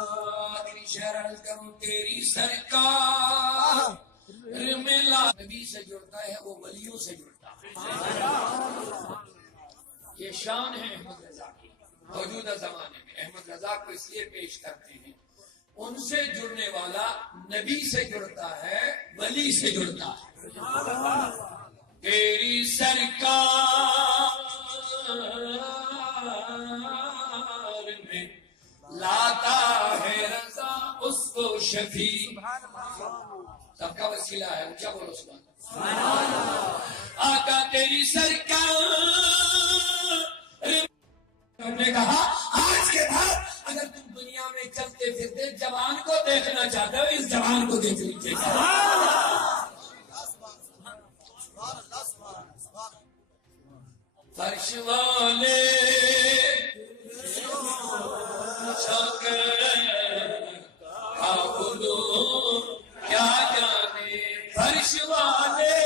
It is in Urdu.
آخری شعر عرض کروں تیری سرکار ملا نبی سے جڑتا ہے وہ ولیوں سے جڑتا ہے. یہ شان ہے احمد رضا کی. موجودہ زمانے میں احمد رضا کو اس لیے پیش کرتے ہیں ان سے جڑنے والا نبی سے جڑتا ہے ولی سے جڑتا ہے. تیری سرکار میں لاتا ہے رضا اس کو شفیع. سب کا وسیلہ ہے اونچا بولو سبحان اللہ. آقا تیری سرکار نے کہا آج کے بعد اگر تم دنیا میں چلتے پھرتے جوان کو دیکھنا چاہتے ہو اس جوان کو دیکھ لیجیے. فرش والے کیا جانے فرش والے